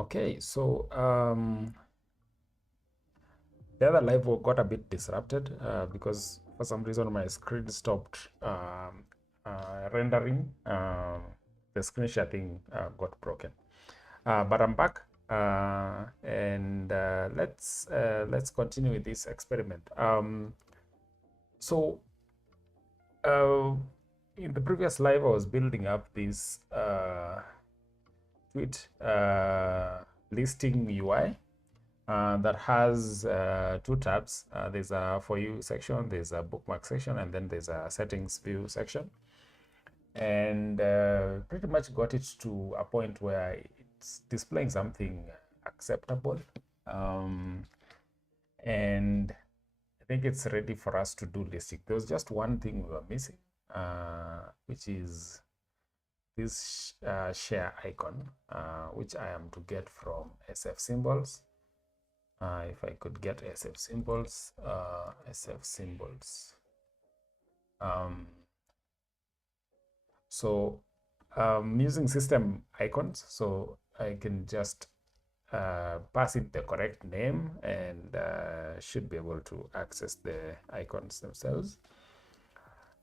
Okay, so the other live got a bit disrupted because for some reason my screen stopped rendering. The screen share thing got broken, but I'm back, and let's continue with this experiment. So in the previous live, I was building up this tweet listing UI that has two tabs. There's a For You section, there's a bookmark section, and then there's a settings view section. And pretty much got it to a point where it's displaying something acceptable. And I think it's ready for us to do listing. There was just one thing we were missing, which is this share icon, which I am to get from SF symbols. If I could get SF symbols, so using system icons, so I can just pass it the correct name and should be able to access the icons themselves.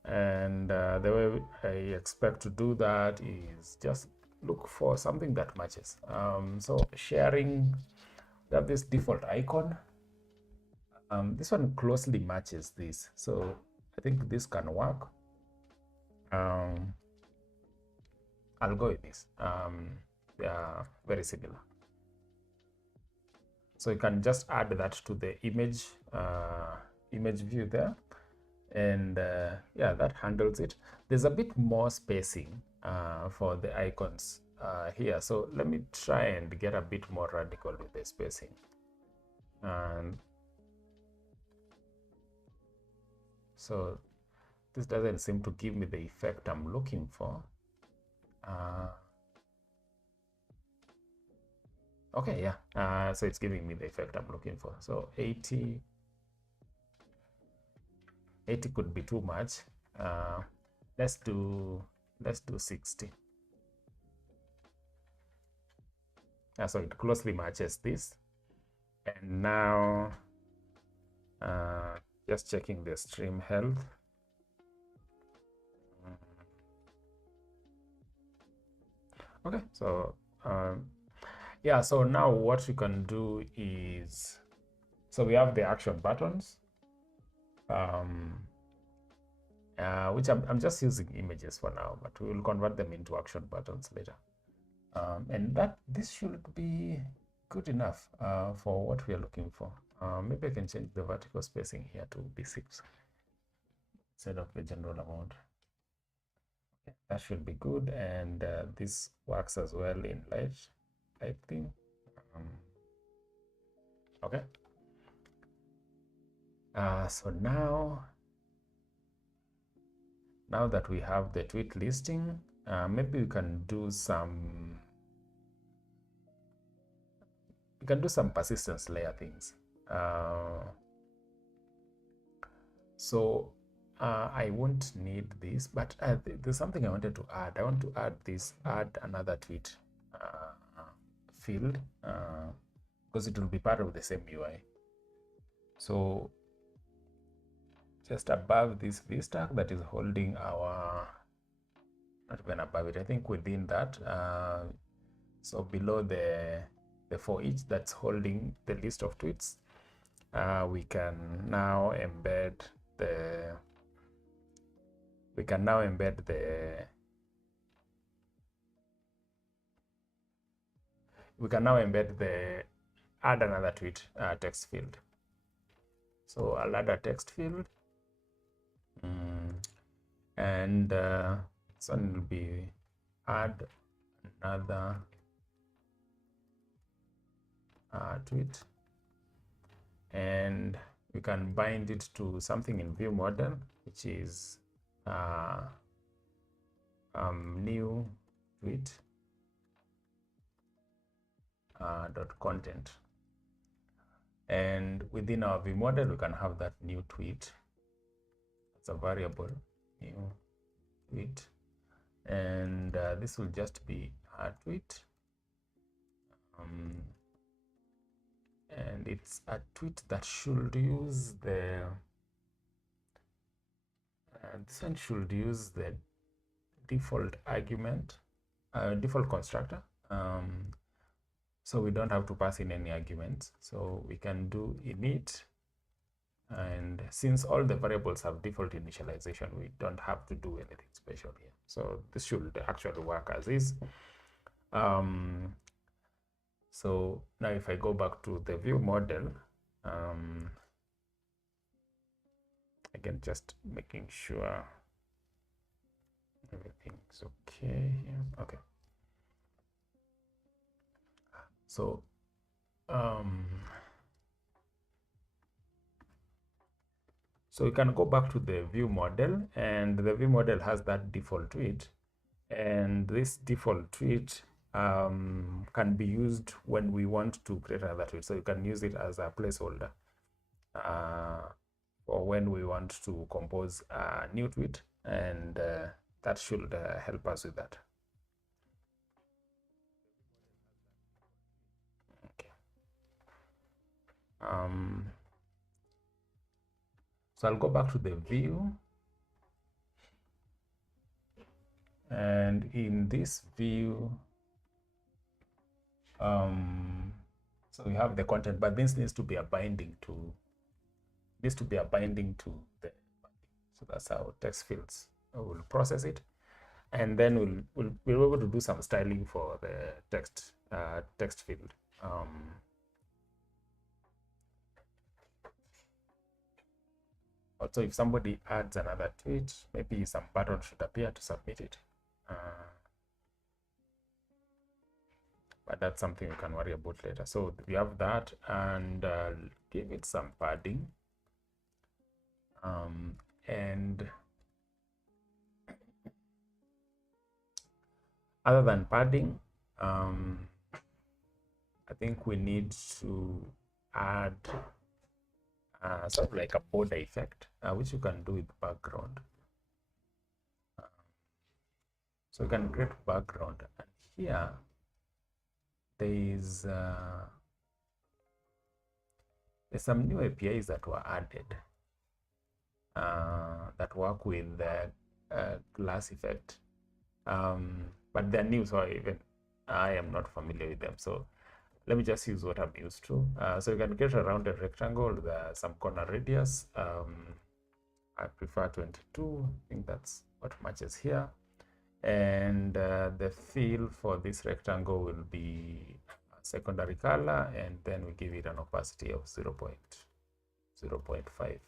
And the way I expect to do that is just look for something that matches. So sharing, we have this default icon. This one closely matches this, so I think this can work. I'll go with this. They are very similar. So you can just add that to the image view there, and yeah, that handles it. There's a bit more spacing for the icons here, so let me try and get a bit more radical with the spacing. And so this doesn't seem to give me the effect I'm looking for. Okay, yeah, so it's giving me the effect I'm looking for. So 80 could be too much. Let's do 60. So it closely matches this. And now just checking the stream health. Okay, so yeah, so now what you can do is, so we have the action buttons, which I'm just using images for now, but we will convert them into action buttons later. And this should be good enough for what we are looking for. Maybe I can change the vertical spacing here to B6 instead of the general amount. Okay, that should be good, and this works as well in light thing. Okay. So now that we have the tweet listing, maybe we can do some persistence layer things. So I won't need this, but there's something I wanted to add. I want to add another tweet field because it will be part of the same UI. So just above this V stack that is holding our, not even above it, I think within that, so below the for each that's holding the list of tweets, we can now embed the add another tweet text field. So I'll add a text field, and this one will be add another tweet, and we can bind it to something in view model, which is new tweet dot content, and within our view model we can have that new tweet. It's a variable, new tweet, and this will just be a tweet. And it's a tweet that should use the this one should use the default argument, default constructor. So we don't have to pass in any arguments. So we can do init, and since all the variables have default initialization, we don't have to do anything special here. So this should actually work as is. So now if I go back to the view model, again, just making sure everything's okay here. Okay. So so we can go back to the view model, and the view model has that default tweet, and this default tweet can be used when we want to create another tweet. So you can use it as a placeholder or when we want to compose a new tweet, and that should help us with that. Okay. So I'll go back to the view, and in this view, so we have the content, but this needs to be a binding to the, so that's how text fields. We'll process it, and then we'll be able to do some styling for the text field. Also, if somebody adds another tweet, maybe some button should appear to submit it. But that's something we can worry about later. So we have that, and give it some padding. And other than padding, I think we need to add sort of like a border effect, which you can do with background. So you can create background, and here there's some new APIs that were added that work with the glass effect, but they're new, so even I am not familiar with them. So let me just use what I'm used to. So you can get a rounded rectangle with some corner radius. I prefer 22. I think that's what matches here. And the fill for this rectangle will be a secondary color, and then we give it an opacity of 0.5.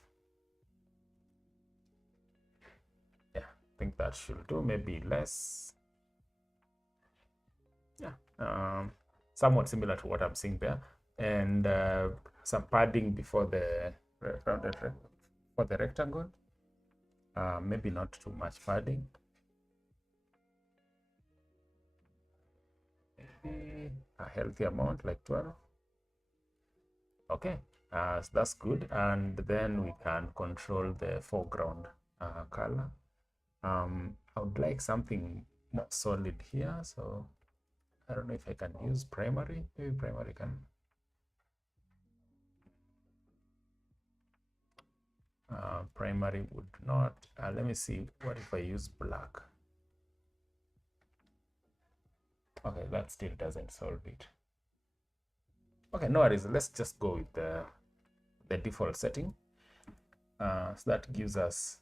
Yeah, I think that should do, maybe less. Yeah, somewhat similar to what I'm seeing there, and some padding before the rounded for the rectangle. Maybe not too much padding. Maybe a healthy amount like 12. Okay, so that's good, and then we can control the foreground color. I would like something more solid here, so I don't know if I can use primary. Maybe primary can. Primary would not. Let me see. What if I use black? Okay, that still doesn't solve it. Okay, no worries. Let's just go with the default setting. So that gives us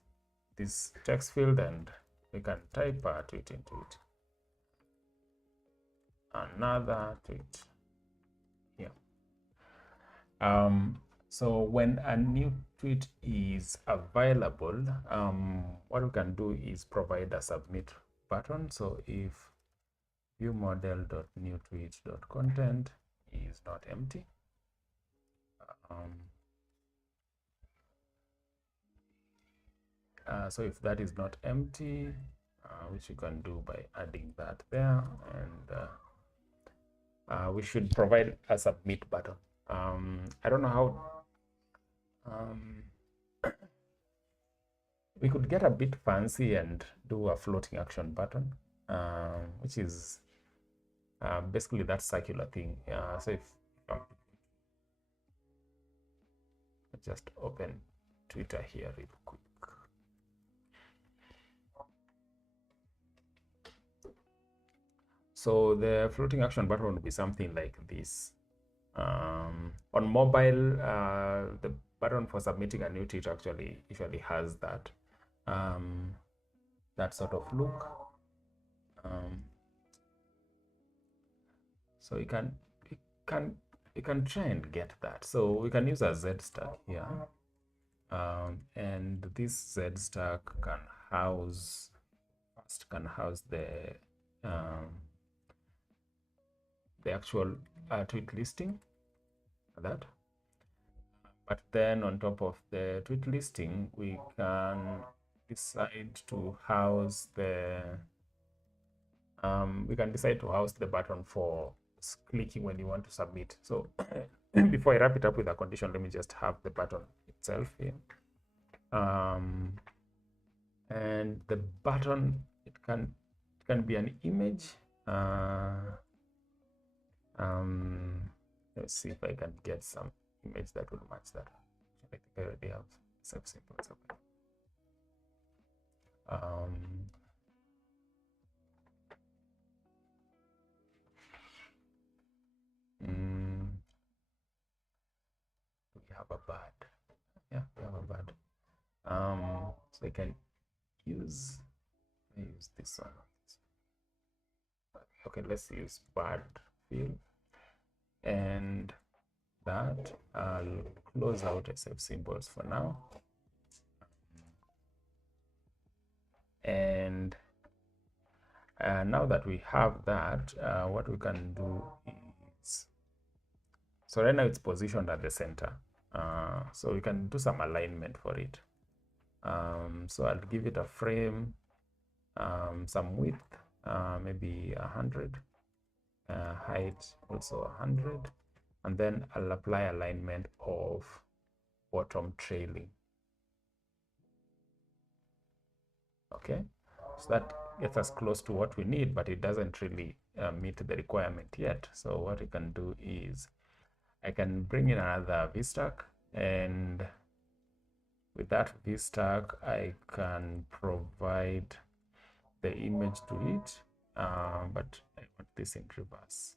this text field, and we can type a tweet into it. Another tweet here. So when a new tweet is available, what we can do is provide a submit button. So if viewModel.newTweet.content is not empty, so if that is not empty, which you can do by adding that there, and we should provide a submit button. I don't know how we could get a bit fancy and do a floating action button, which is basically that circular thing. So if I just open Twitter here real quick. So the floating action button would be something like this. On mobile, the button for submitting a new tweet actually usually has that that sort of look. So you can try and get that. So we can use a Z stack here, and this Z stack can house the actual tweet listing, that. But then on top of the tweet listing, we can decide to house the button for clicking when you want to submit. So before I wrap it up with a condition, let me just have the button itself here. And the button, it can be an image. Let's see if I can get some image that will match that. I think I already have some symbols. We have a bird. Yeah, we have a bird. So I can use this one. Okay, let's use bird field, and that I'll close out SF symbols for now. And now that we have that, what we can do is, so right now it's positioned at the center. So we can do some alignment for it. So I'll give it a frame, some width, maybe 100, height also 100, and then I'll apply alignment of bottom trailing. Okay, so that gets us close to what we need, but it doesn't really meet the requirement yet. So what we can do is I can bring in another VStack, and with that VStack, I can provide the image to it, but I want this in reverse.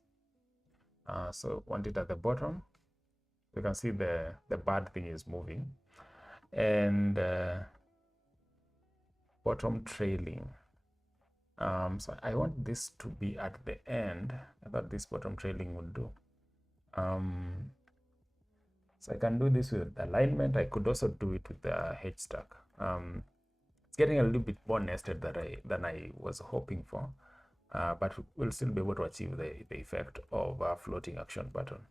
So want it at the bottom. You can see the bird thing is moving, and bottom trailing. So I want this to be at the end. I thought this bottom trailing would do. So I can do this with alignment. I could also do it with the H stack. It's getting a little bit more nested than I was hoping for, but we'll still be able to achieve the effect of a floating action button.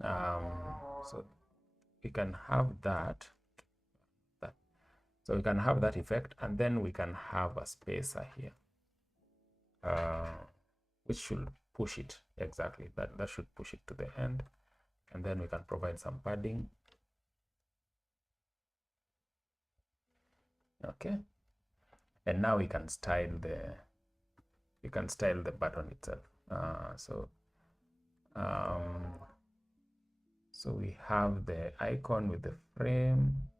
So we can have that. So we can have that effect, and then we can have a spacer here, which should push it exactly. That should push it to the end, and then we can provide some padding. Okay, and now we can style the button itself. So we have the icon with the frame.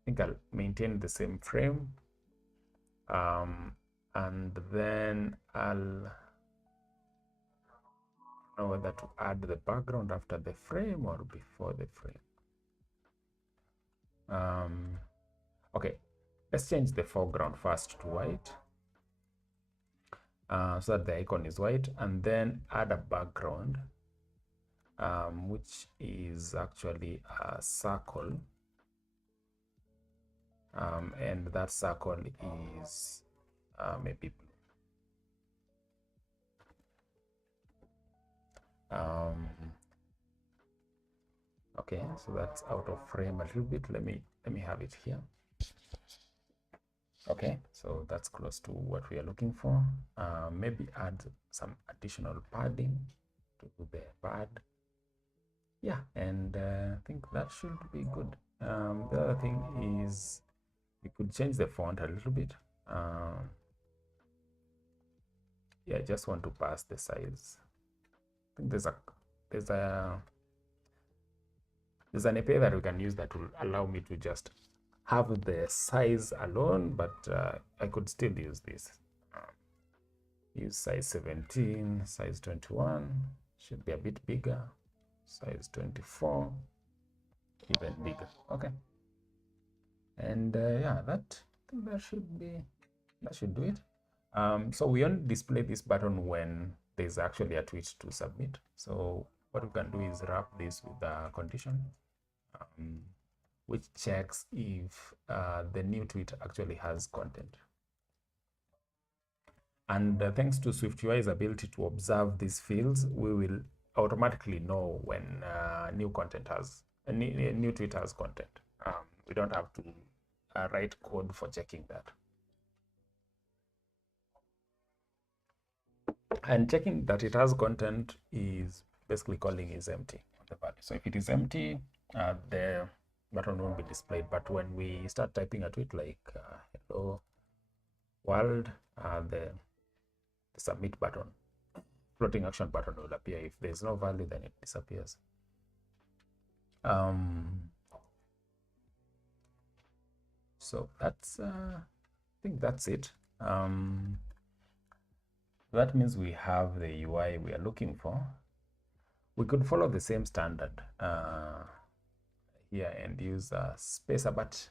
I think I'll maintain the same frame, and then I'll know whether to add the background after the frame or before the frame. Okay, let's change the foreground first to white, so that the icon is white, and then add a background, which is actually a circle. And that circle is maybe blue. Okay, so that's out of frame a little bit. Let me have it here. Okay, so that's close to what we are looking for. Maybe add some additional padding to the bird. Yeah, and I think that should be good. The other thing is we could change the font a little bit. yeah, I just want to pass the size. I think there's an API that we can use that will allow me to just have the size alone, but I could still use this. Use size 17, size 21, should be a bit bigger, size 24, even bigger. Okay. And yeah, that should do it. So we only display this button when there's actually a tweet to submit. So what we can do is wrap this with a condition, which checks if the new tweet actually has content. And thanks to SwiftUI's ability to observe these fields, we will automatically know when new tweet has content. We don't have to write code for checking that. And checking that it has content is basically calling is empty on the value. So if it is empty, the button won't be displayed. But when we start typing a tweet like hello world, the submit button, floating action button will appear. If there's no value, then it disappears. So that's I think that's it. That means we have the UI we are looking for. We could follow the same standard here and use a spacer, but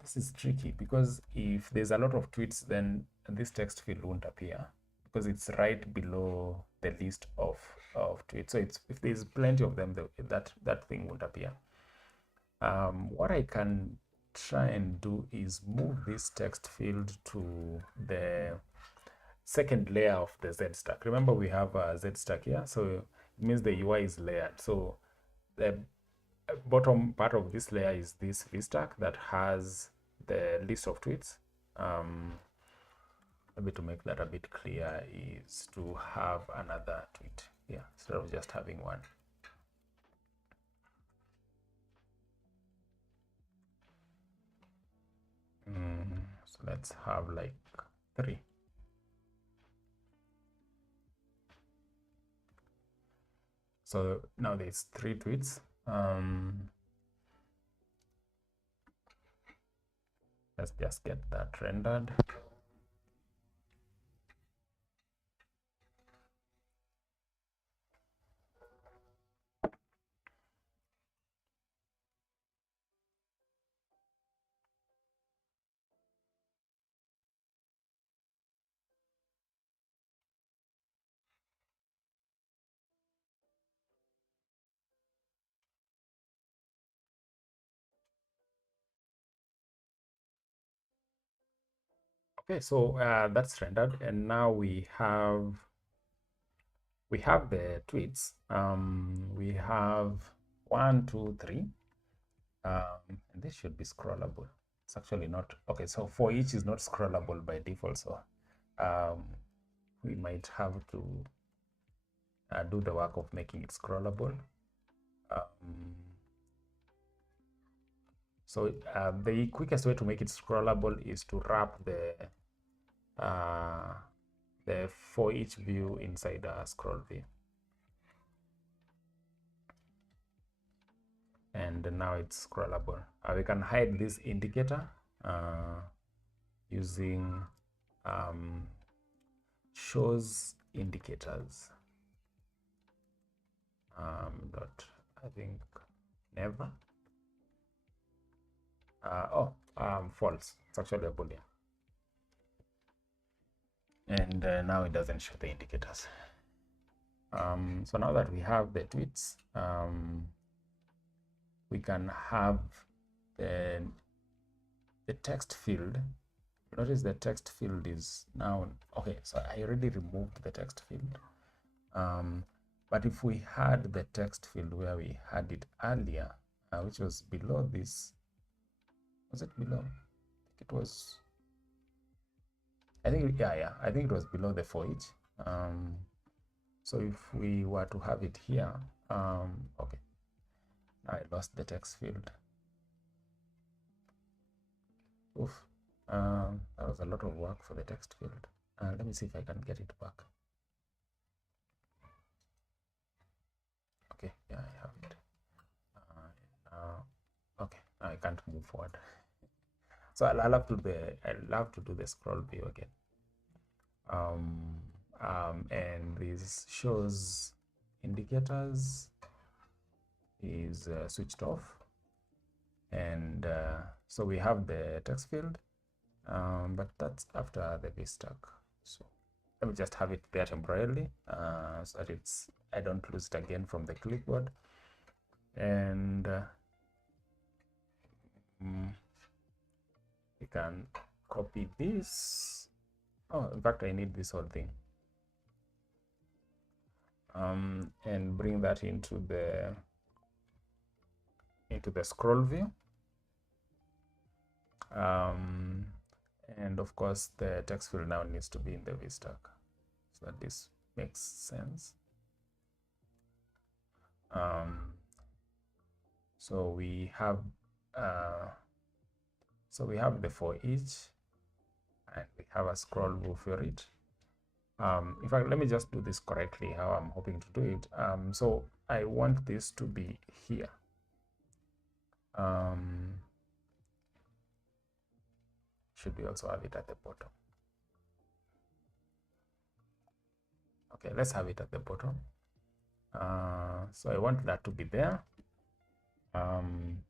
this is tricky because if there's a lot of tweets, then this text field won't appear because it's right below the list of tweets. So if there's plenty of them, that thing won't appear. What I can try and do is move this text field to the second layer of the Z stack. Remember, we have a Z stack here, so it means the UI is layered. So the bottom part of this layer is this V stack that has the list of tweets. Maybe to make that a bit clear is to have another tweet here instead of just having one. So let's have like 3. So now there's 3 tweets. Let's just get that rendered. Okay, so that's rendered, and now we have the tweets. We have 1, 2, 3, and this should be scrollable. It's actually not. Okay, so for each is not scrollable by default, so we might have to do the work of making it scrollable. So the quickest way to make it scrollable is to wrap the for each view inside a scroll view. And now it's scrollable. We can hide this indicator using shows indicators dot I think never false. It's actually a boolean, and now it doesn't show the indicators. So now that we have the tweets, we can have the text field. Notice the text field is now okay. So I already removed the text field. But if we had the text field where we had it earlier, which was below this, was it below? It was. I think yeah. I think it was below the for each. So if we were to have it here, okay. I lost the text field. Oof. That was a lot of work for the text field. Let me see if I can get it back. Okay, yeah, I have it. Okay, I can't move forward. So I'll have to do the scroll view again. And this shows indicators is switched off, and so we have the text field, but that's after the vstack. So let me just have it there temporarily, so that I don't lose it again from the clipboard. And we can copy this. Oh, in fact, I need this whole thing. And bring that into the scroll view. And of course, the text field now needs to be in the vstack, so that this makes sense. So we have the for each, and we have a scroll view for it. In fact, let me just do this correctly, how I'm hoping to do it. So I want this to be here. Should we also have it at the bottom? Okay, let's have it at the bottom. So I want that to be there. And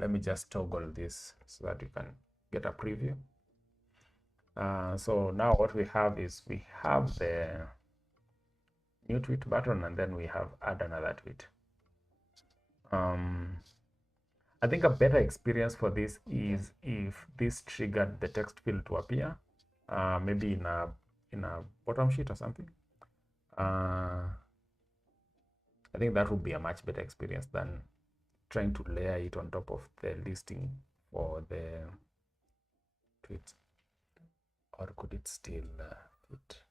let me just toggle this so that you can get a preview. So now what we have is we have the new tweet button, and then we have add another tweet. I think a better experience for this is if this triggered the text field to appear, maybe in a bottom sheet or something. I think that would be a much better experience than trying to layer it on top of the listing for the tweet. Or could it still fit?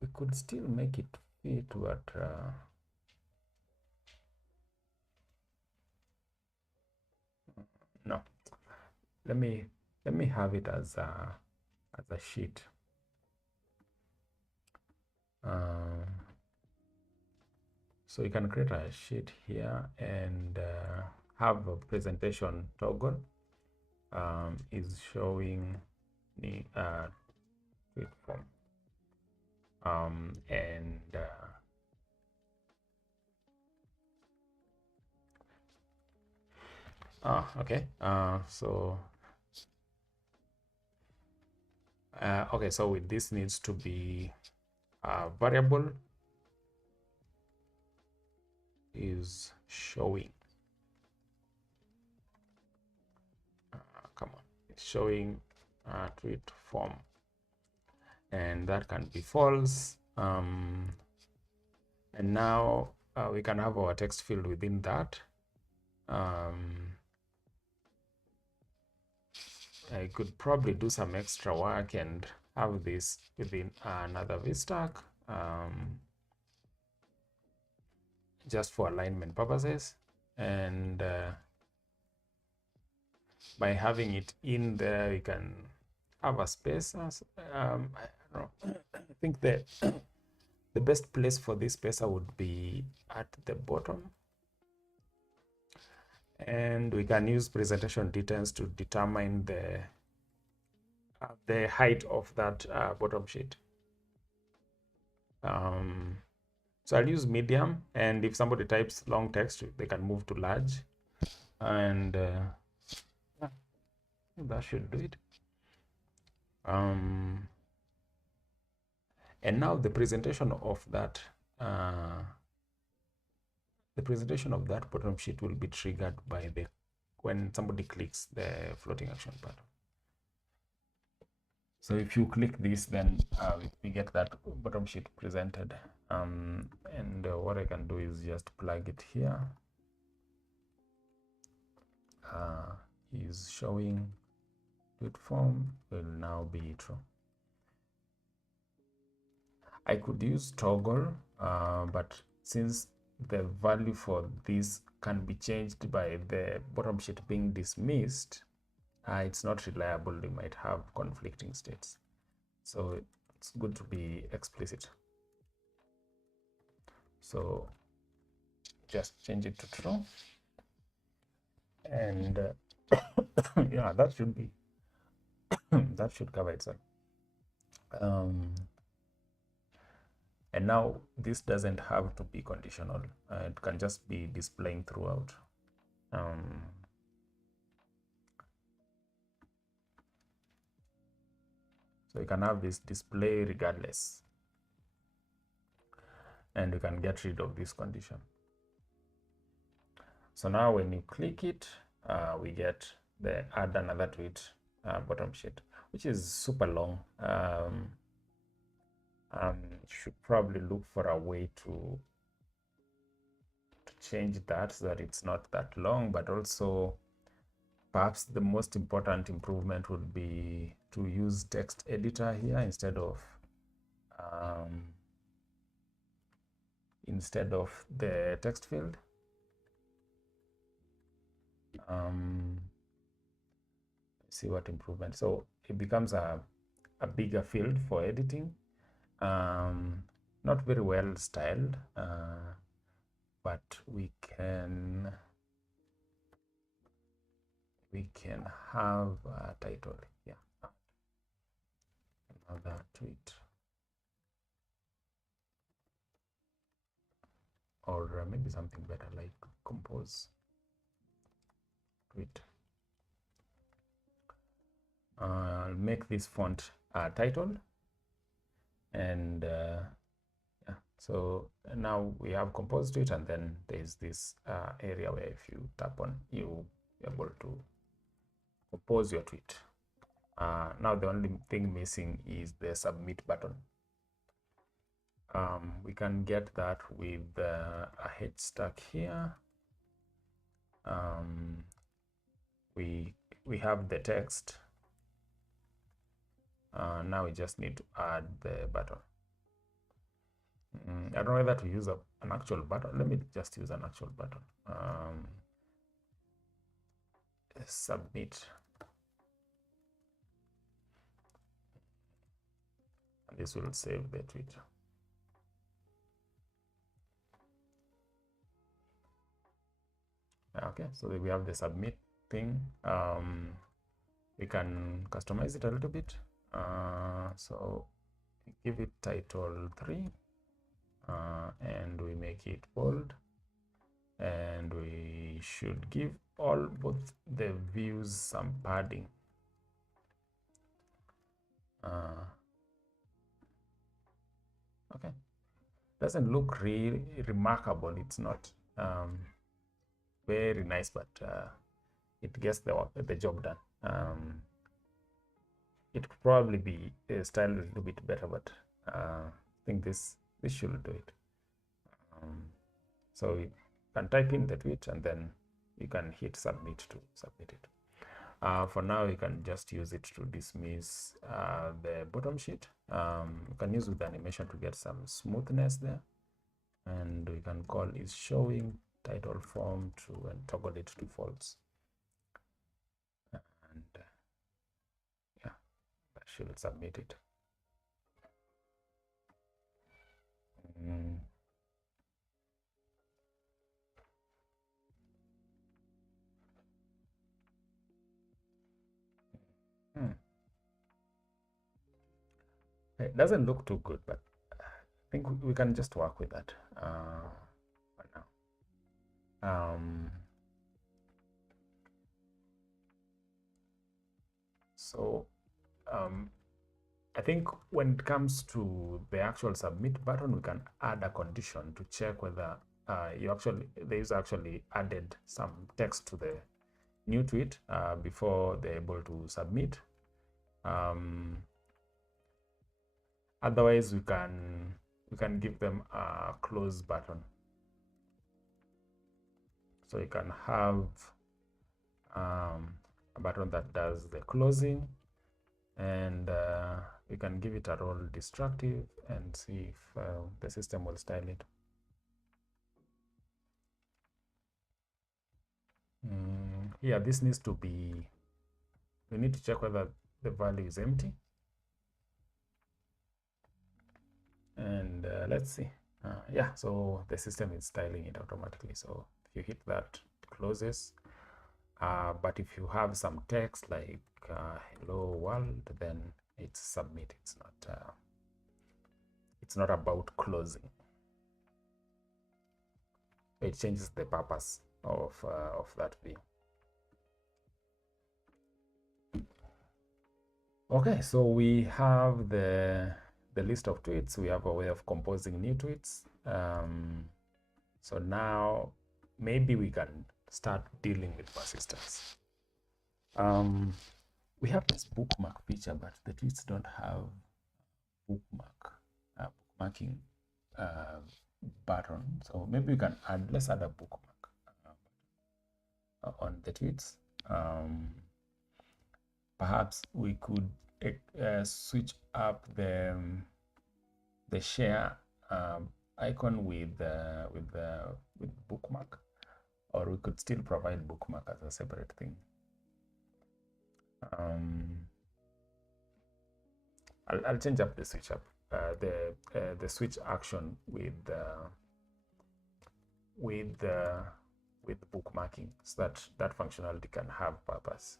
We could still make it fit, but no. Let me have it as a sheet. So you can create a sheet here and have a presentation toggle is showing the tweet form. Okay. Okay, so with this needs to be a variable is showing. Come on, it's showing tweet form, and that can be false. And now we can have our text field within that. I could probably do some extra work and have this within another vstack, just for alignment purposes. And by having it in there, we can have a space. I don't know. I think the best place for this spacer would be at the bottom. And we can use presentation details to determine the height of that bottom sheet. So I'll use medium, and if somebody types long text, they can move to large, and that should do it. And now the presentation of that bottom sheet will be triggered by when somebody clicks the floating action button. So if you click this, then we get that bottom sheet presented. And what I can do is just plug it here. Is showing tweet form will now be true. I could use toggle, but since the value for this can be changed by the bottom sheet being dismissed, it's not reliable. You might have conflicting states. So it's good to be explicit. So just change it to true. And yeah, that should be that should cover itself. And now this doesn't have to be conditional. It can just be displaying throughout. So you can have this display regardless. And you can get rid of this condition. So now when you click it, we get the add another tweet bottom sheet, which is super long. Should probably look for a way to change that so that it's not that long, but also perhaps the most important improvement would be to use text editor here instead of the text field. See what improvement. So it becomes a bigger field for editing. Not very well styled, but we can have a title. Yeah, another tweet, or maybe something better like compose tweet. I'll make this font title, and yeah, so now we have composed it, and then there's this area where if you tap on, you'll be able to compose your tweet. Now the only thing missing is the submit button. We can get that with a H stack here. We have the text. Now we just need to add the button. I don't know whether to use an actual button. Let me just use an actual button. Submit. And this will save the tweet. Okay, so we have the submit thing. We can customize it a little bit. So give it title 3, and we make it bold, and we should give both the views some padding. Okay, doesn't look really remarkable. It's not very nice, but it gets the job done. It could probably be styled a little bit better, but I think this should do it. So you can type in the tweet, and then you can hit submit to submit it. For now, you can just use it to dismiss the bottom sheet. You can use with animation to get some smoothness there, and we can call is showing title form to and toggle it to false. And yeah, that should submit it. It doesn't look too good, but I think we can just work with that for now. So I think when it comes to the actual submit button, we can add a condition to check whether the user actually added some text to the new tweet before they're able to submit. Otherwise, we can give them a close button. So you can have a button that does the closing, and we can give it a role destructive and see if the system will style it. Yeah, this needs to be we need to check whether the value is empty. And let's see. Yeah, so the system is styling it automatically. So if you hit that, it closes. But if you have some text like hello world, then it's submit. It's not about closing. It changes the purpose of that view. Okay, so we have the list of tweets. We have a way of composing new tweets. So now maybe we can start dealing with persistence. We have this bookmark feature, but the tweets don't have bookmarking button. So maybe we can add, let's add a bookmark on the tweets. Perhaps we could switch up the share icon with bookmark, or we could still provide bookmark as a separate thing. I'll change up the switch up the switch action with bookmarking, so that functionality can have purpose.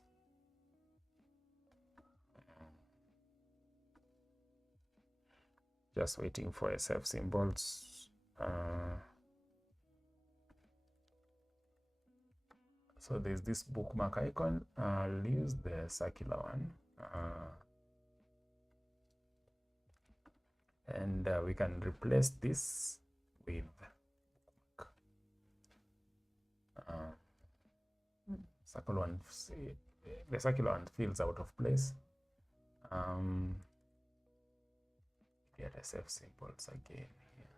Just waiting for SF symbols. So there's this bookmark icon. I'll use the circular one. And we can replace this with circle one. The circular one feels out of place. Get SF symbols again here.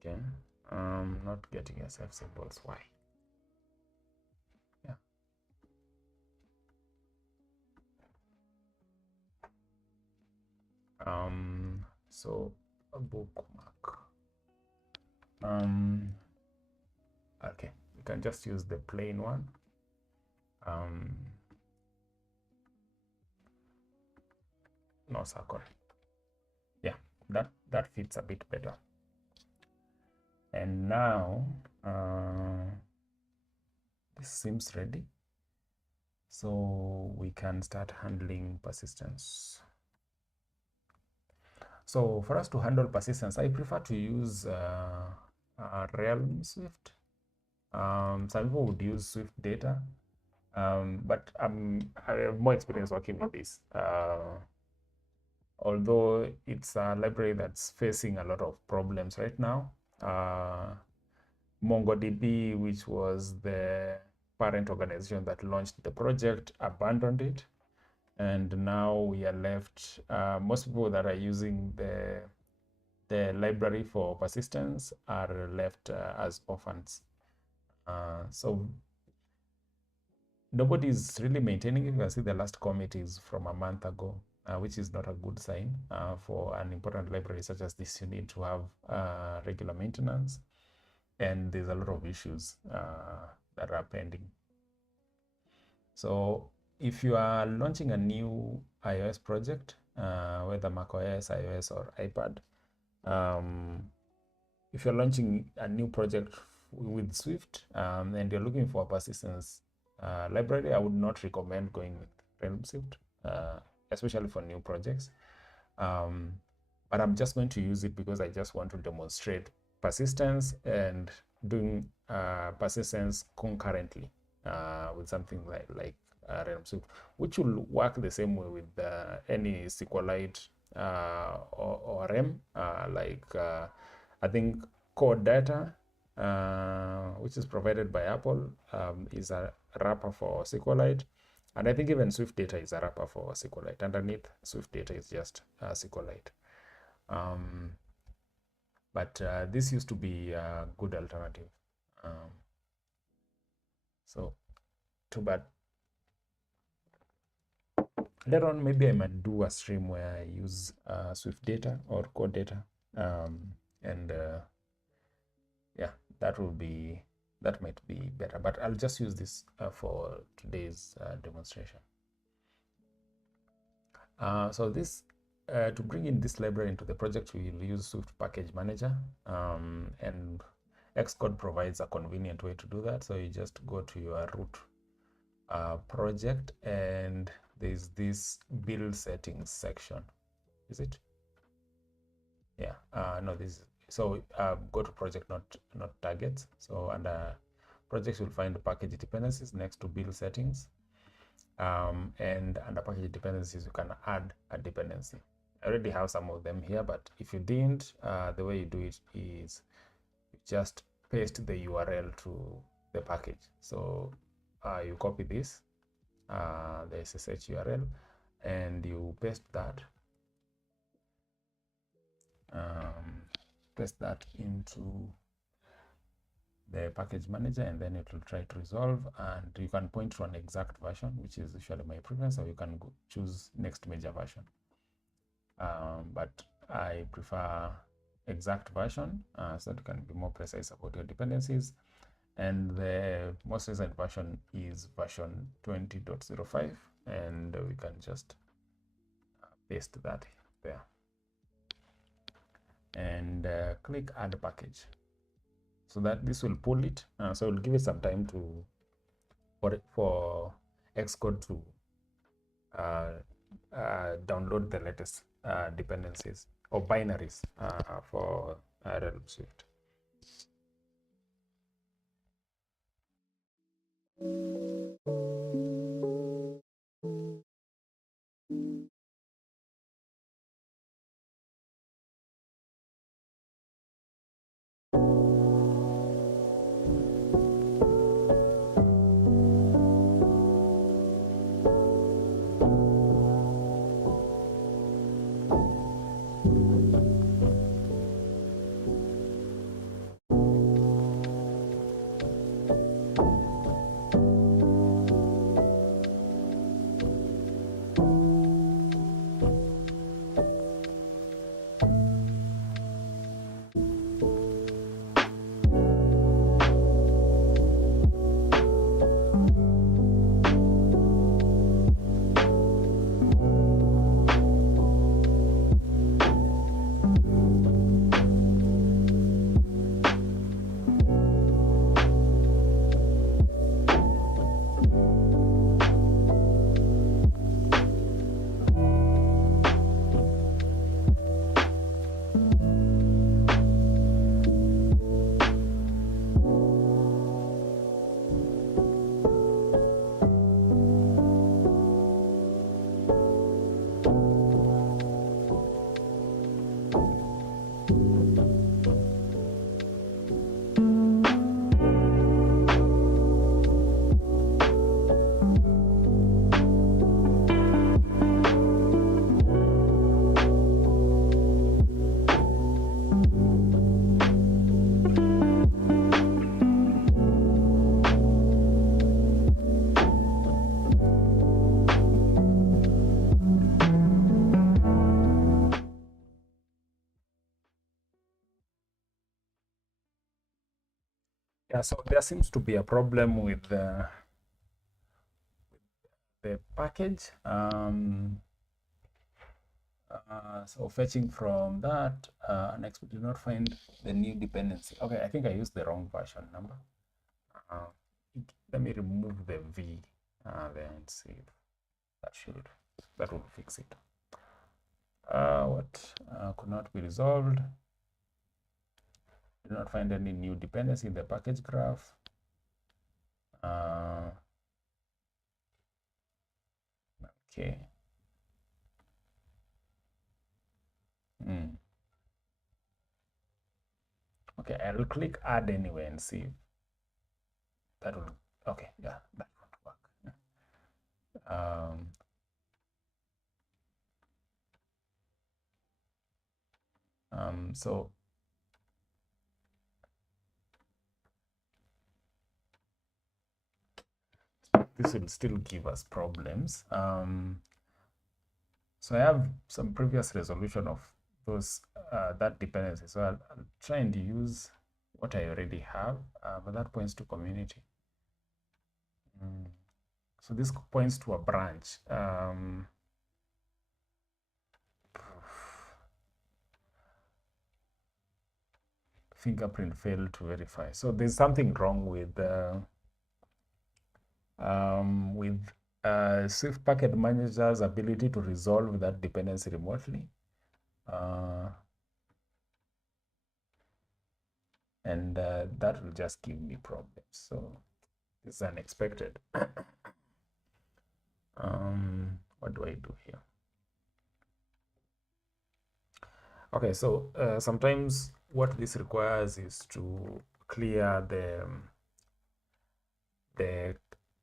Okay, not getting SF symbols. Why? Yeah. So a bookmark. Okay, we can just use the plain one. No circle. Yeah, that fits a bit better. And now this seems ready, so we can start handling persistence. So for us to handle persistence, I prefer to use Realm Swift. Some people would use Swift Data, but I have more experience working with this. Although it's a library that's facing a lot of problems right now. MongoDB, which was the parent organization that launched the project, abandoned it. And now we are left, most people that are using the library for persistence are left as orphans. So nobody's really maintaining it. You can see the last commit is from a month ago, which is not a good sign for an important library such as this. You need to have regular maintenance, and there's a lot of issues that are pending. So if you are launching a new iOS project, whether macOS, iOS, or iPad, if you're launching a new project with Swift and you're looking for a persistence library, I would not recommend going with Realm Swift, especially for new projects. But I'm just going to use it because I just want to demonstrate persistence and doing persistence concurrently with something like Realm Swift, which will work the same way with any SQLite or REM, I think Core Data, which is provided by Apple, is a wrapper for SQLite, and I think even Swift Data is a wrapper for SQLite. Underneath Swift Data is just SQLite. But this used to be a good alternative. So too bad. Later on, maybe I might do a stream where I use Swift Data or Core Data and that might be better, but I'll just use this for today's demonstration. So this to bring in this library into the project, we will use Swift Package Manager, and Xcode provides a convenient way to do that. So you just go to your root project, and there's this build settings section. Is it? Yeah. No, this. So go to project, not targets. So under projects, you'll find package dependencies next to build settings. And under package dependencies, you can add a dependency. I already have some of them here, but if you didn't, the way you do it is you just paste the URL to the package. So you copy this, the SSH URL, and you paste that into the package manager, and then it will try to resolve, and you can point to an exact version, which is usually my preference, or you can choose next major version. But I prefer exact version so that you can be more precise about your dependencies. And the most recent version is version 20.05, and we can just paste that there and click add package, so that this will pull it. So we'll give it some time for Xcode to download the latest dependencies or binaries for Realm Swift. Yeah, so there seems to be a problem with the package. So fetching from that, next we did not find the new dependency. Okay, I think I used the wrong version number. Let me remove the V there and see if that will fix it. What could not be resolved? Did not find any new dependency in the package graph. Okay. Okay, I'll click add anyway and see if that will. Okay, yeah, that won't work. So this will still give us problems. So I have some previous resolution of those that dependency. So I'll try and use what I already have, but that points to community. So this points to a branch. Fingerprint failed to verify. So there's something wrong with Swift Packet Manager's ability to resolve that dependency remotely. And that will just give me problems. So it's unexpected. What do I do here? Okay, so sometimes what this requires is to clear the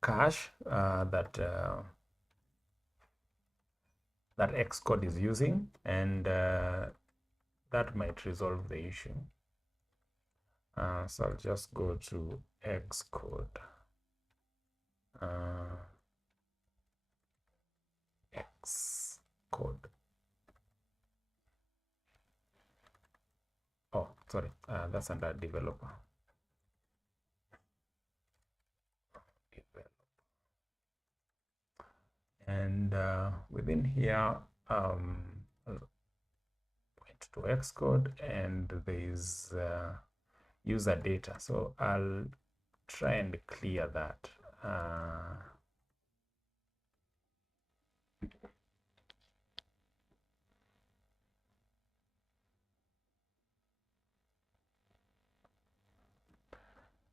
cache that Xcode is using, and that might resolve the issue. So I'll just go to Xcode. Xcode. Oh, sorry, that's under developer. And within here, point to Xcode, and there is user data. So I'll try and clear that.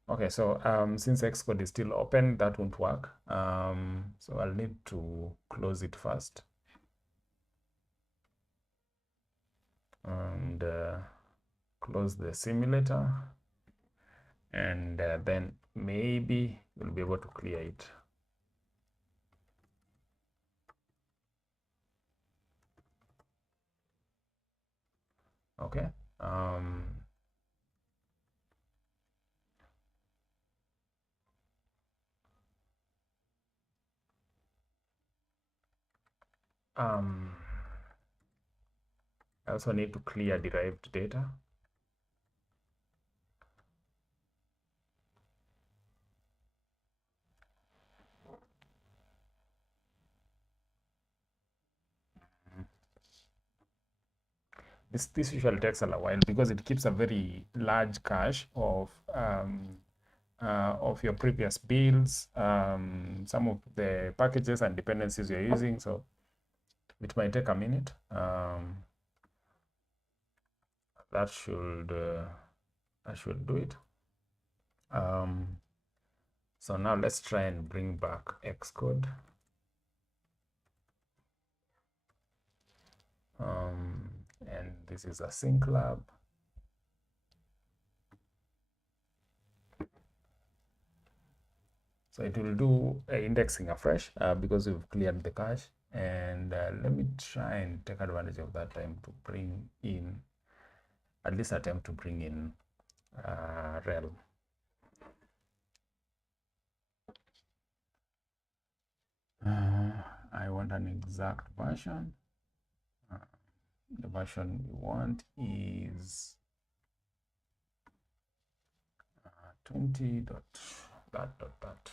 Okay, so since Xcode is still open, that won't work. So I'll need to close it first. And close the simulator. And then maybe we'll be able to clear it. Okay. I also need to clear derived data. This usually takes a while because it keeps a very large cache of your previous builds, some of the packages and dependencies you're using. So it might take a minute. That should do it. So now let's try and bring back Xcode. And this is async lab. So it will do indexing afresh because we've cleared the cache. And let me try and take advantage of that time to bring in, at least attempt to bring in rel. I want an exact version. The version we want is 20 dot that dot that.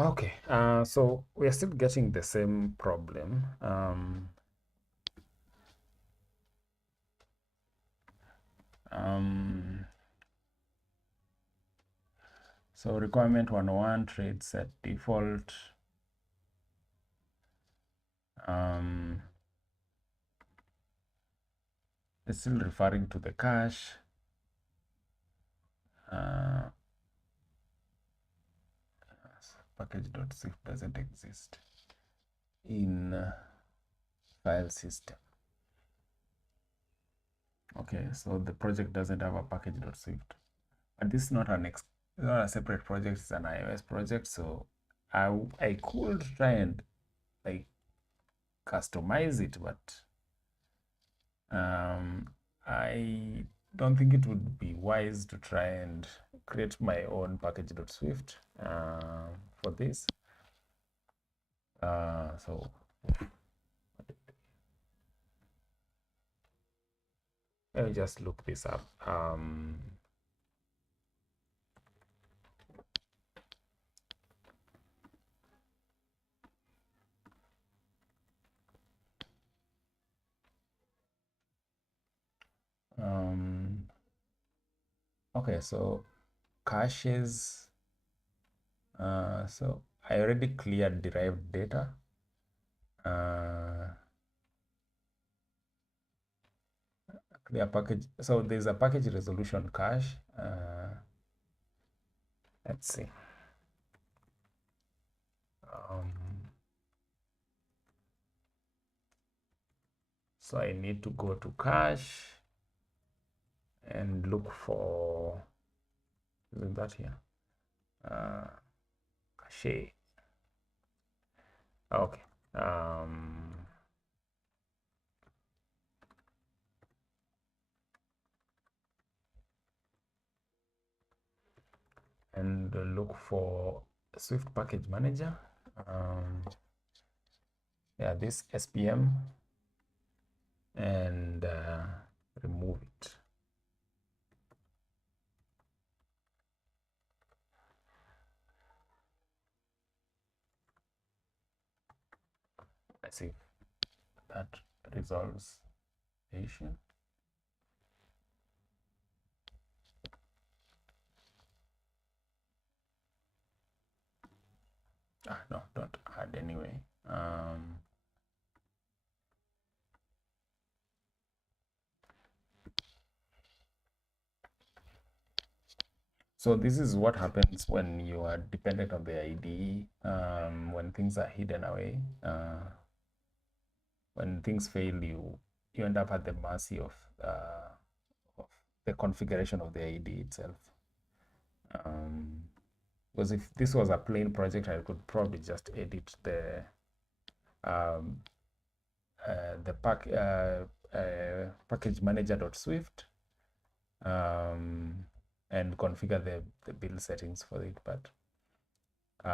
Okay, so we are still getting the same problem. So requirement 101 trade set default. It's still referring to the cache. Package.zip doesn't exist in file system. Okay, so the project doesn't have a package.swift, but this is not not a separate project. It's an iOS project, so I could try and like customize it, but I don't think it would be wise to try and create my own package.swift for this. So let me just look this up. Okay, so caches. So I already cleared derived data. Clear package. So there's a package resolution cache. Let's see. So I need to go to cache and look for, isn't that here? Cache. Okay. And look for Swift Package Manager. Yeah, this SPM, and remove it. Let's see if that resolves the issue. No, don't add anyway. So this is what happens when you are dependent on the IDE, when things are hidden away. When things fail, you end up at the mercy of the configuration of the IDE itself. Because if this was a plain project, I could probably just edit the package manager.swift and configure the build settings for it. But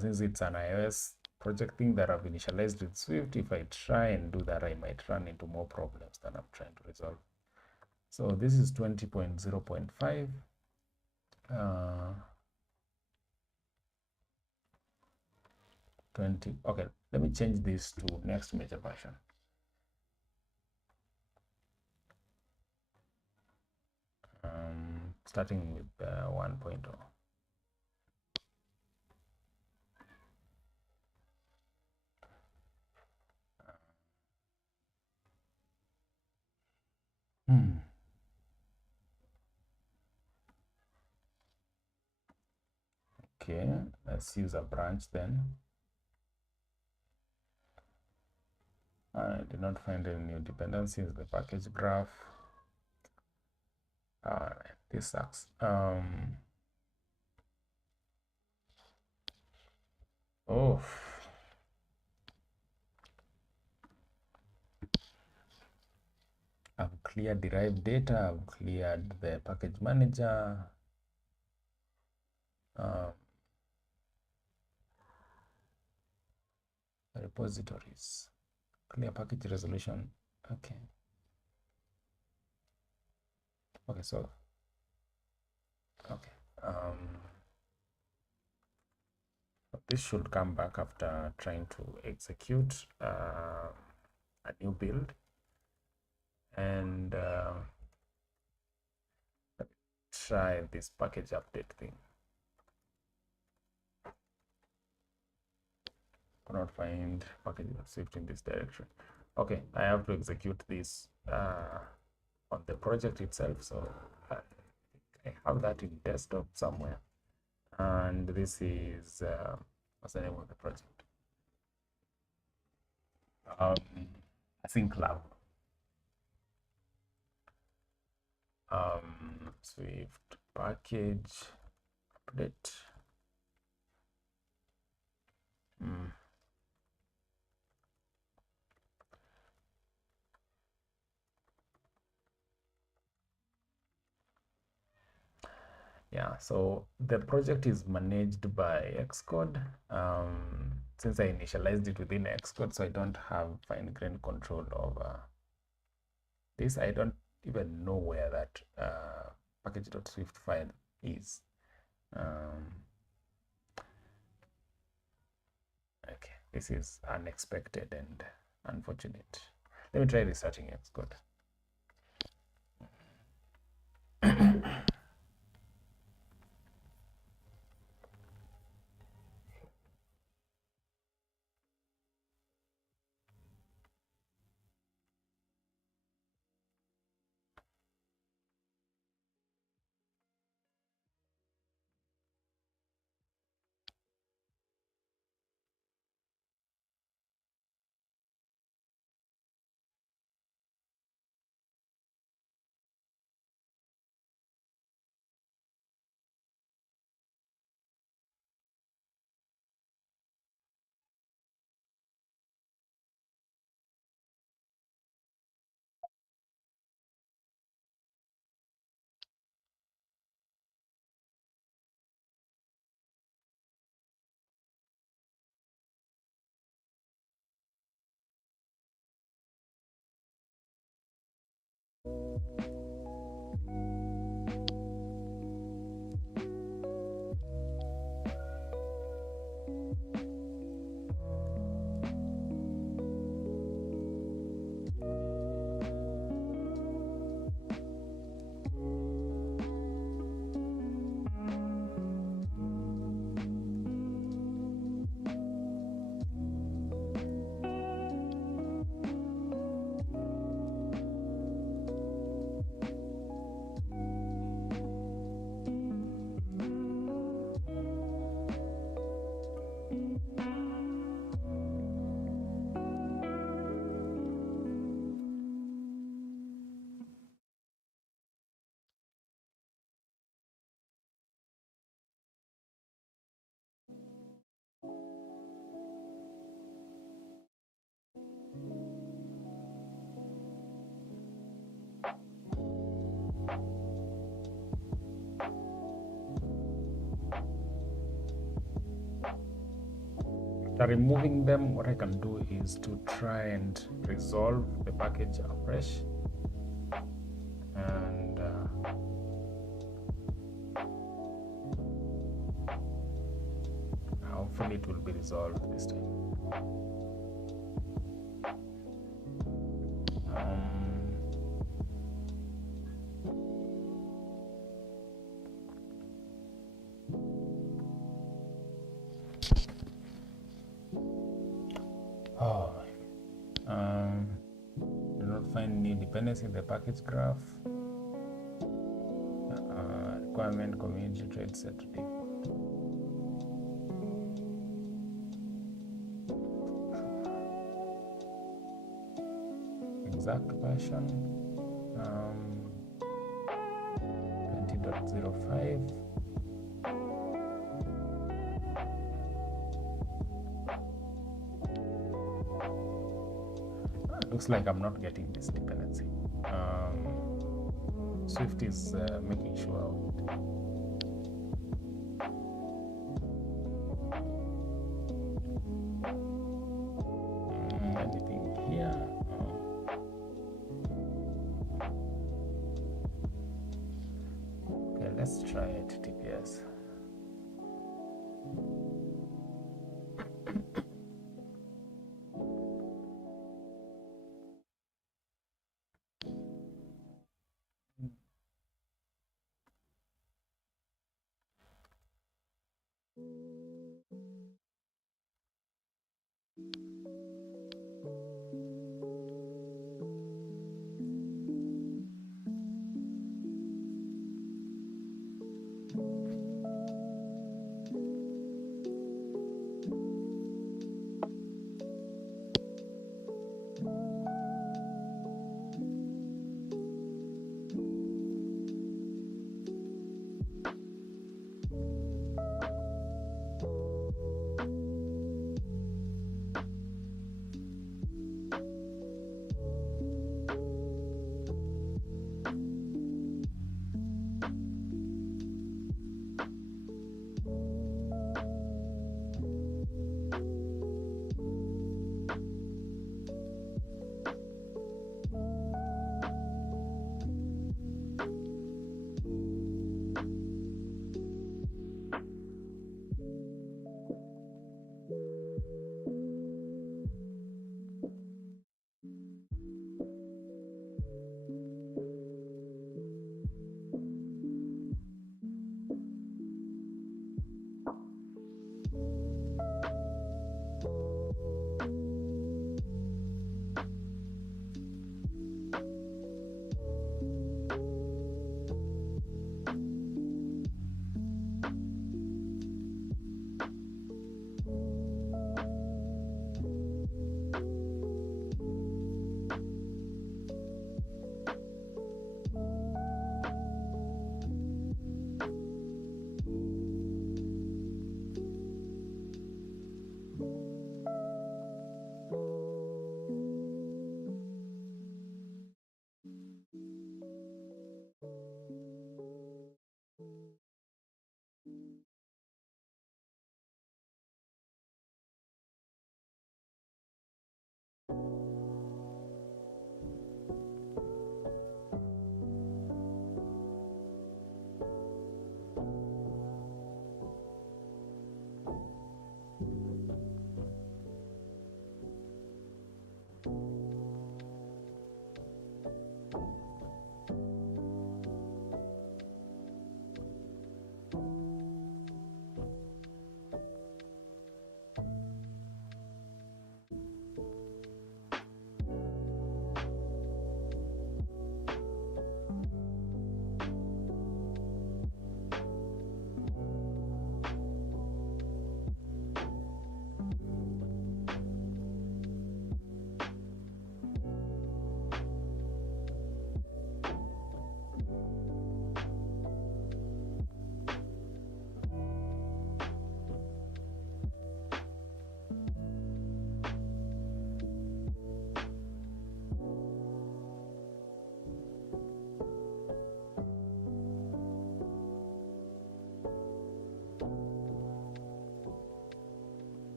since it's an iOS project thing that I've initialized with Swift, if I try and do that, I might run into more problems than I'm trying to resolve. So this is 20.0.5. 20. Okay, let me change this to next major version. Starting with 1.0. Okay, let's use a branch then. I did not find any new dependencies. The package graph. This sucks. Oh. I've cleared derived data. I've cleared the package manager. Repositories. Clear package resolution. Okay. Okay, so okay. this should come back after trying to execute a new build. And try this package update thing. Cannot find package.swift in this directory. Okay, I have to execute this on the project itself. So I have that in desktop somewhere. And this is what's the name of the project? Async lab. Swift package update. Yeah, so the project is managed by Xcode. Since I initialized it within Xcode, so I don't have fine-grained control over this. I don't even know where that package.swift file is. Okay, this is unexpected and unfortunate. Let me try restarting Xcode. After removing them, what I can do is to try and resolve the package afresh. And hopefully it will be resolved this time. Do not find new dependency in the package graph. Requirement community trade set to default. Exact version 20.05. Looks like I'm not getting this dependency. Swift is making sure of it. Anything here? Okay, let's try it. TPS.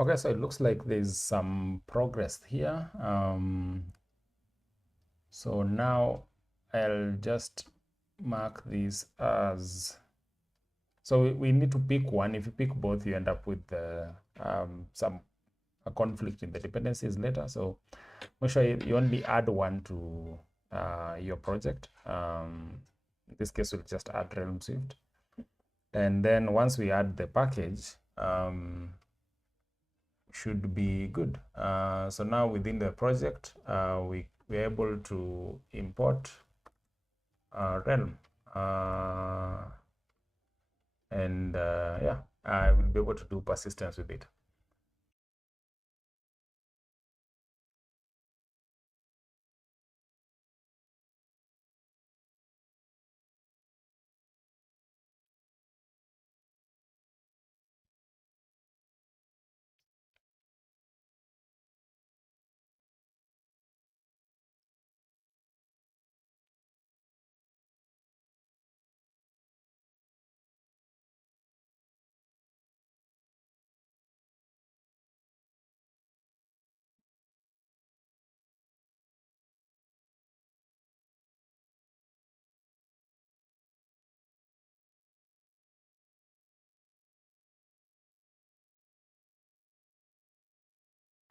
Okay, so it looks like there's some progress here. So now I'll just mark this as, so we need to pick one. If you pick both, you end up with a conflict in the dependencies later. So make sure you only add one to your project. In this case, we'll just add Realm Swift. And then once we add the package, should be good. So now within the project, we're able to import Realm. And yeah, I will be able to do persistence with it.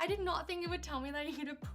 I did not think it would tell me that I need a pro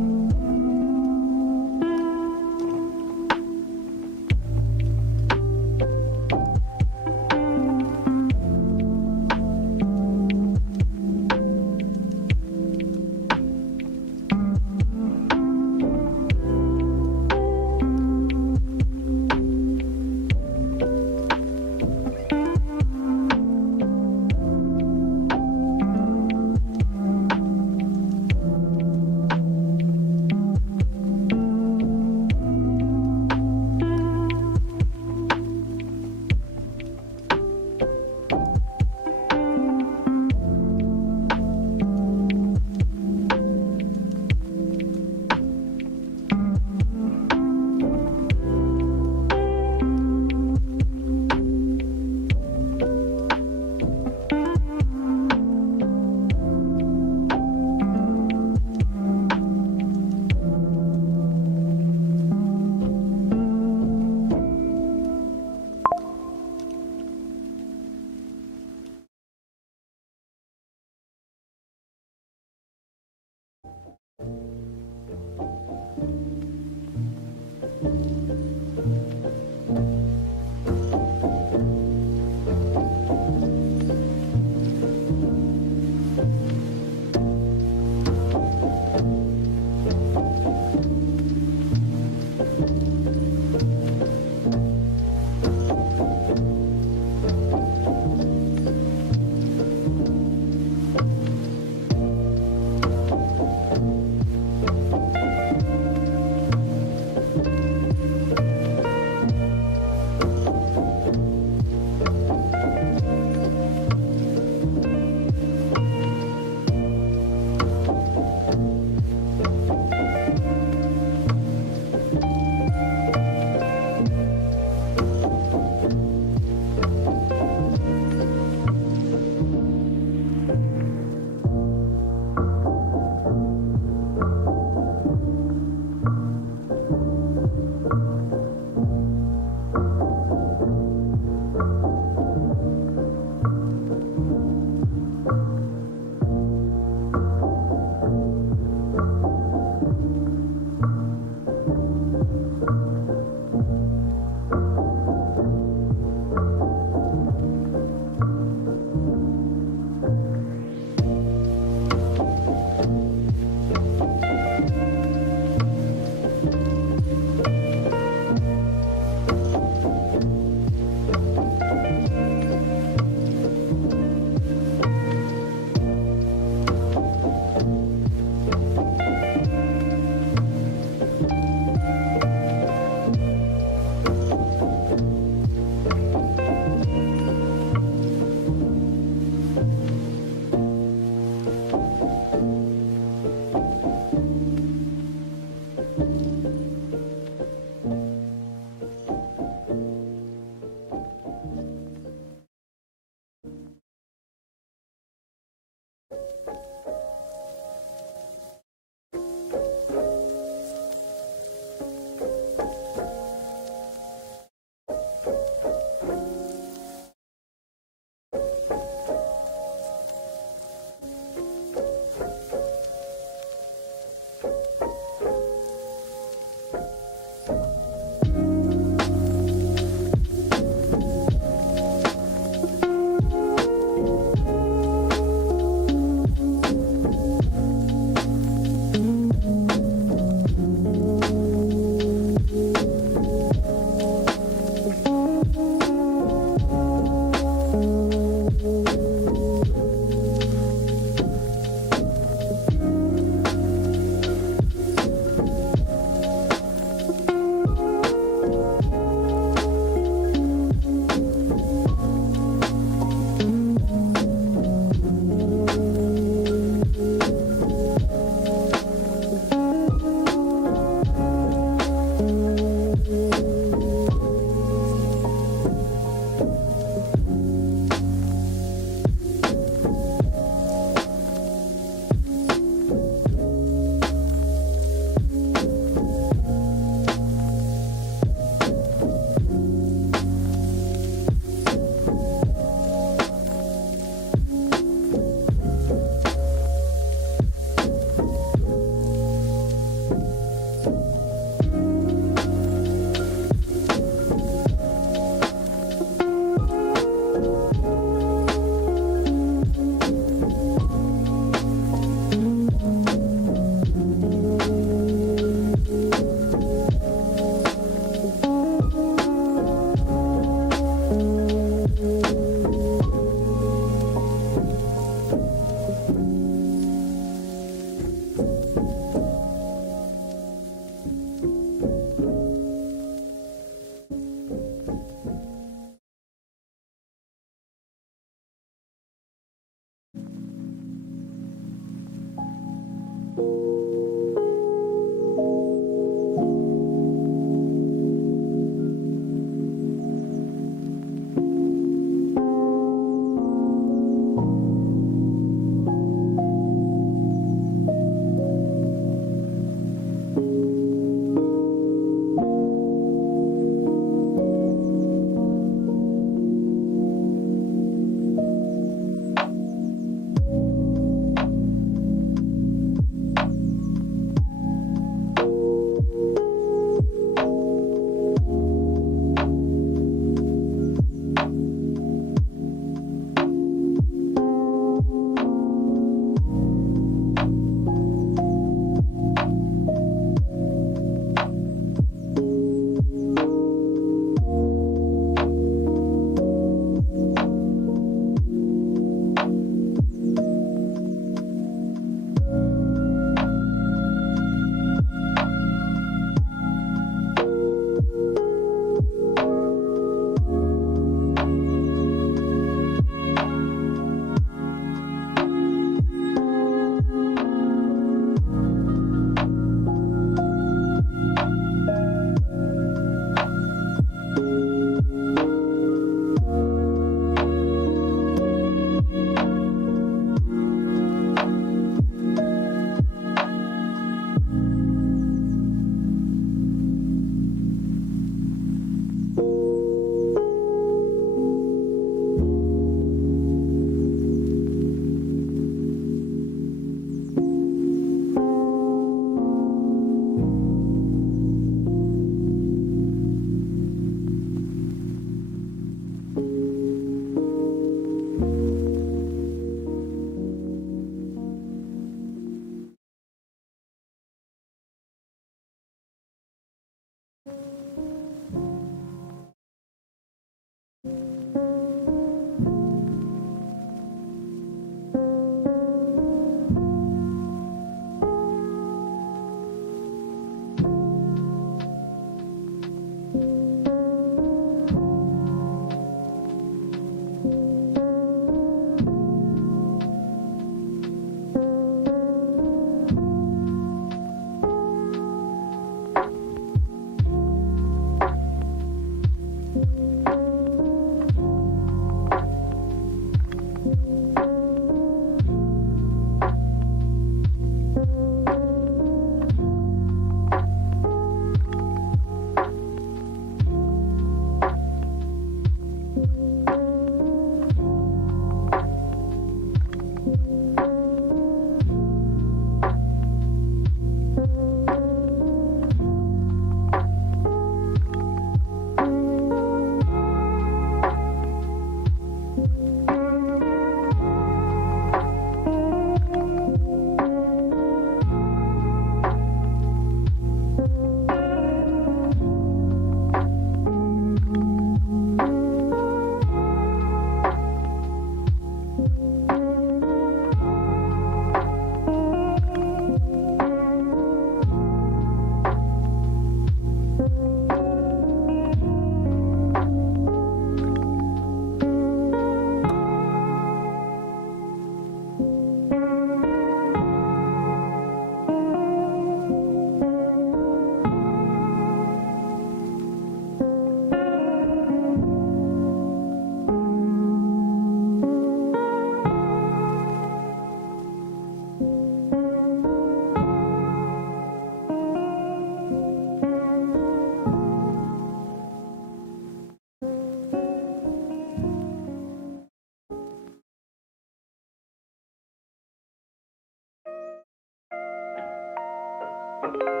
you.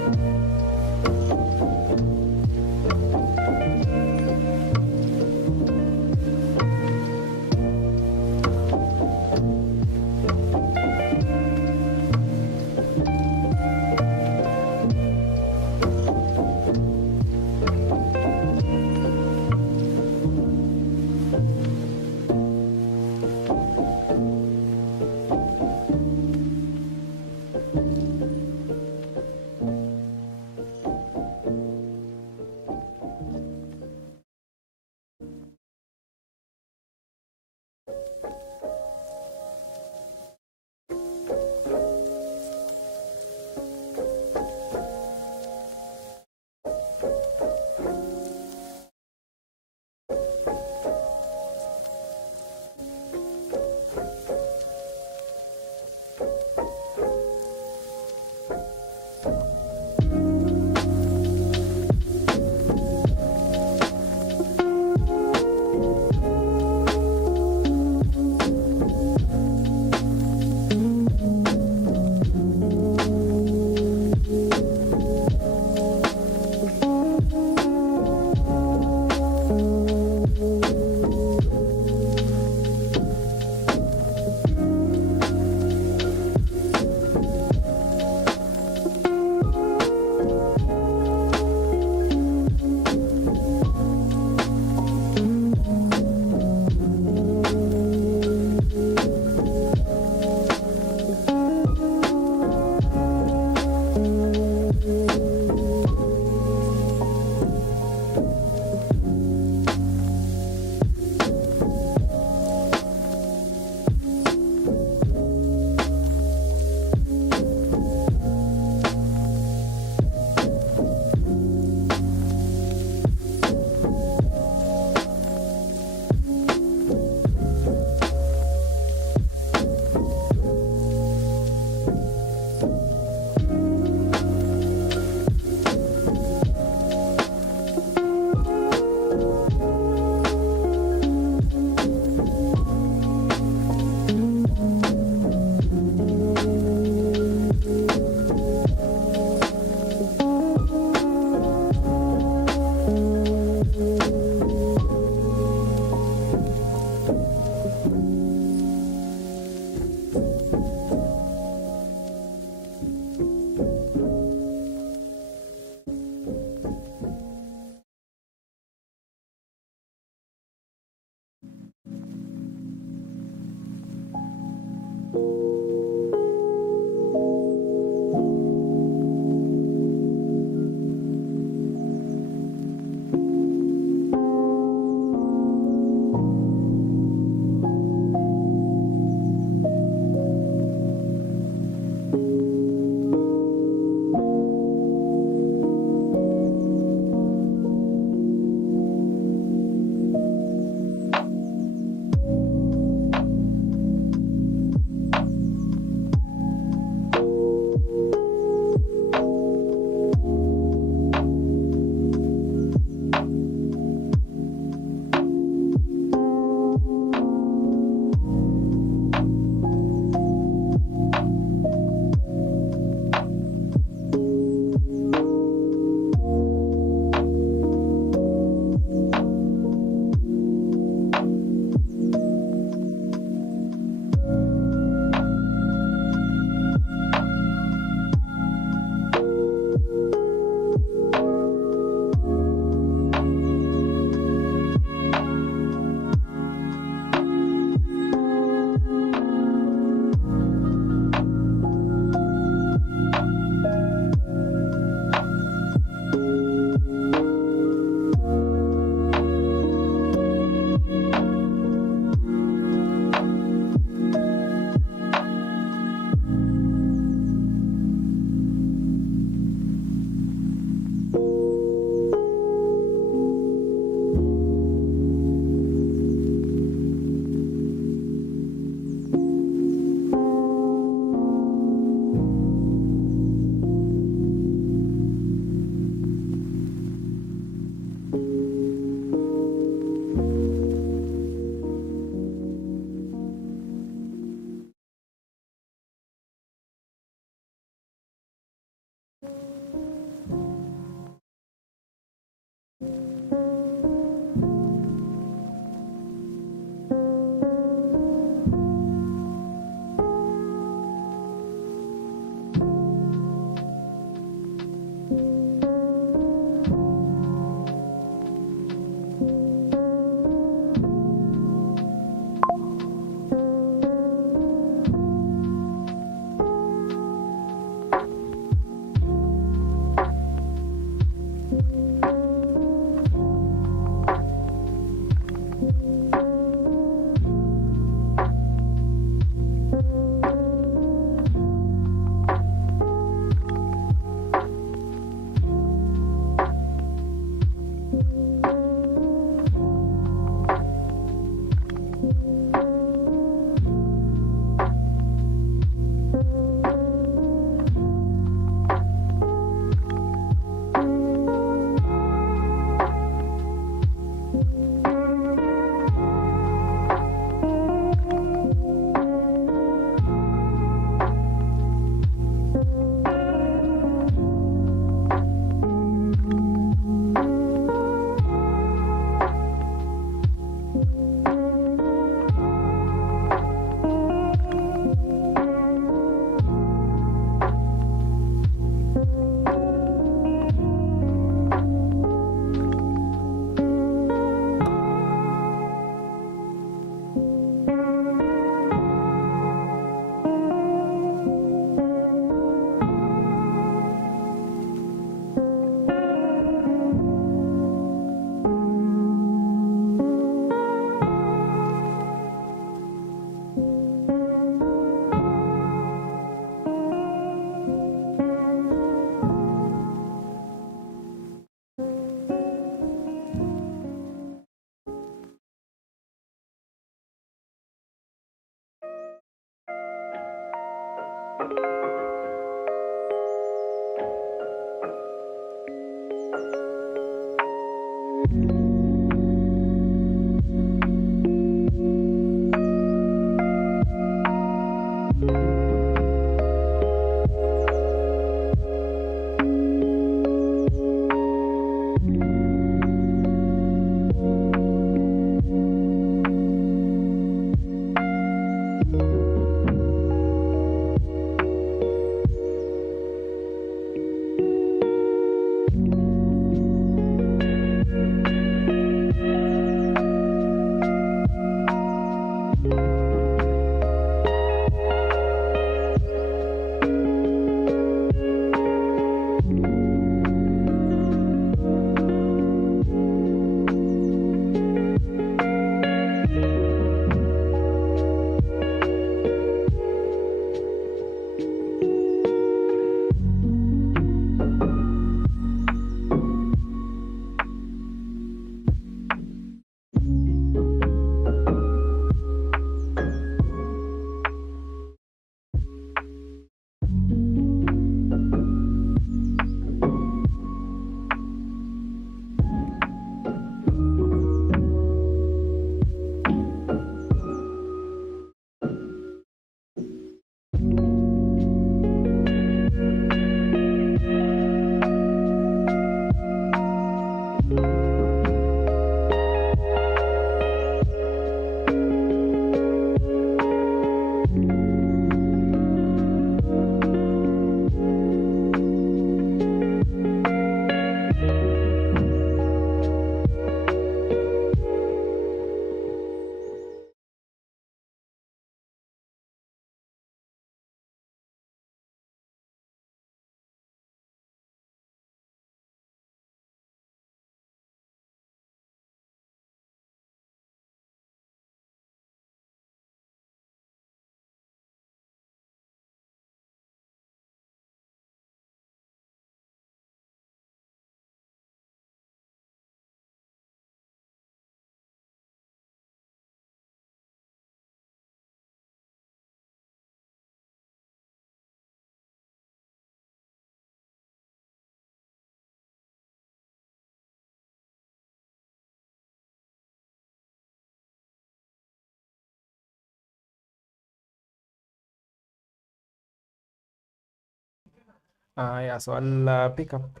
Yeah, so I'll pick up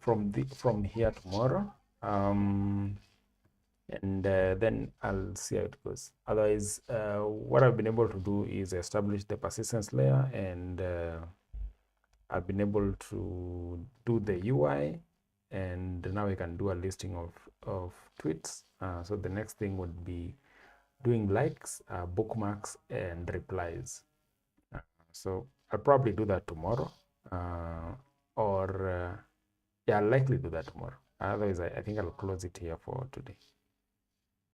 from here tomorrow, and then I'll see how it goes. Otherwise, what I've been able to do is establish the persistence layer, and I've been able to do the UI, and now we can do a listing of tweets. So the next thing would be doing likes, bookmarks, and replies. So I'll probably do that tomorrow, or yeah, I'll likely do that tomorrow. Otherwise, I think I'll close it here for today.